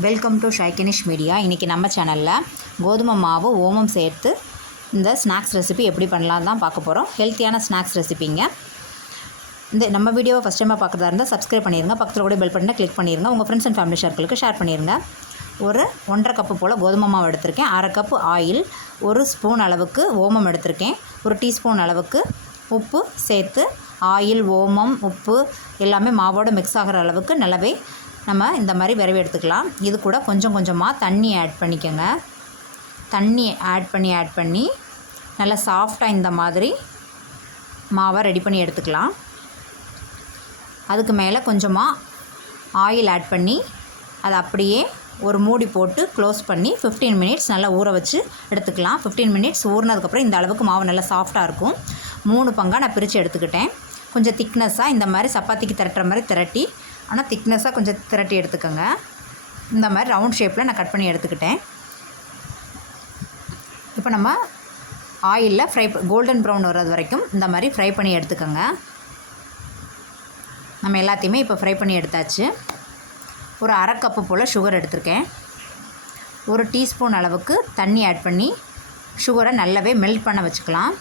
Welcome to ஷைகனிஷ் media இன்றைக்கி நம்ம சேனலில் கோதுமை மாவு ஓமம் சேர்த்து இந்த ஸ்நாக்ஸ் ரெசிபி எப்படி பண்ணலாம் தான் பார்க்க போகிறோம் ஹெல்த்தியான ஸ்நாக்ஸ் ரெசிபிங்க இந்த நம்ம வீடியோவை ஃபஸ்ட் டைமாக பார்க்குறதா இருந்தால் சப்ஸ்கிரைப் பண்ணிடுங்க பக்கத்தில் கூட பெல் பட்டனை கிளிக் பண்ணிடுங்க உங்கள் ஃப்ரெண்ட்ஸ் அண்ட் ஃபேமிலி சர்க்கிளுக்கு ஷேர் பண்ணிடுங்க ஒரு ஒன்றரை கப்பு போல் கோதுமை மாவு எடுத்திருக்கேன். அரை கப்பு ஆயில் ஒரு ஸ்பூன் அளவுக்கு ஓமம் எடுத்திருக்கேன். ஒரு டீஸ்பூன் அளவுக்கு உப்பு சேர்த்து ஆயில் ஓமம் உப்பு எல்லாமே மாவோடு மிக்ஸ் ஆகிற அளவுக்கு நல்லாவே நம்ம இந்த மாதிரி விரவி எடுத்துக்கலாம். இது கூட கொஞ்சம் கொஞ்சமாக தண்ணி ஆட் பண்ணிக்கோங்க. தண்ணி ஆட் பண்ணி ஆட் பண்ணி நல்லா சாஃப்டாக இந்த மாதிரி மாவை ரெடி பண்ணி எடுத்துக்கலாம். அதுக்கு மேலே கொஞ்சமாக ஆயில் ஆட் பண்ணி அதை அப்படியே ஒரு மூடி போட்டு க்ளோஸ் பண்ணி 15 மினிட்ஸ் நல்லா ஊற வச்சு எடுத்துக்கலாம். 15 மினிட்ஸ் ஊறினதுக்கப்புறம் இந்த அளவுக்கு மாவு நல்லா சாஃப்டாக இருக்கும். மூணு பங்காக நான் பிரித்து எடுத்துக்கிட்டேன். கொஞ்சம் திக்னஸாக இந்த மாதிரி சப்பாத்திக்கு திரட்டுற மாதிரி திரட்டி ஆனால் திக்னஸாக கொஞ்சம் திரட்டி எடுத்துக்கோங்க. இந்த மாதிரி ரவுண்ட் ஷேப்பில் நான் கட் பண்ணி எடுத்துக்கிட்டேன். இப்போ நம்ம ஆயிலில் ஃப்ரை கோல்டன் ப்ரௌன் வர்றது வரைக்கும் இந்த மாதிரி ஃப்ரை பண்ணி எடுத்துக்கோங்க. நம்ம எல்லாத்தையுமே இப்போ ஃப்ரை பண்ணி எடுத்தாச்சு. ஒரு அரை கப்பு போல் சுகர் எடுத்திருக்கேன். ஒரு டீஸ்பூன் அளவுக்கு தண்ணி ஆட் பண்ணி சுகரை நல்லாவே மெல்ட் பண்ண வச்சுக்கலாம்.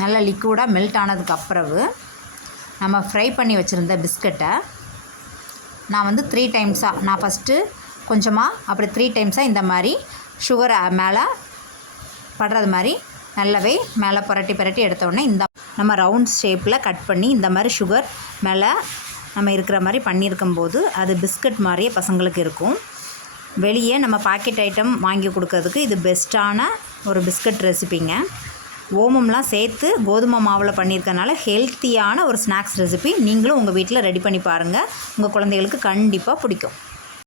நல்லா லிக்விடாக மெல்ட் ஆனதுக்கு அப்புறவு நம்ம ஃப்ரை பண்ணி வச்சுருந்த பிஸ்கட்டை நான் வந்து த்ரீ டைம்ஸாக நான் ஃபஸ்ட்டு கொஞ்சமாக அப்புறம் த்ரீ டைம்ஸாக இந்த மாதிரி சுகரை மேலே படுறது மாதிரி நல்லாவே மேலே புரட்டி புரட்டி எடுத்தோடனே இந்த நம்ம ரவுண்ட் ஷேப்பில் கட் பண்ணி இந்த மாதிரி சுகர் மேலே நம்ம இருக்கிற மாதிரி பண்ணியிருக்கும் போது அது பிஸ்கட் மாதிரியே பசங்களுக்கு இருக்கும். வெளியே நம்ம பாக்கெட் ஐட்டம் வாங்கி கொடுக்கறதுக்கு இது பெஸ்ட்டான ஒரு பிஸ்கட் ரெசிபிங்க ஓமம்லாம் சேர்த்து கோதுமை மாவில் பண்ணியிருக்கனால ஹெல்த்தியான ஒரு ஸ்நாக்ஸ் ரெசிபி நீங்களும் உங்கள் வீட்டில் ரெடி பண்ணி பாருங்கள் உங்கள் குழந்தைகளுக்கு கண்டிப்பாக பிடிக்கும்.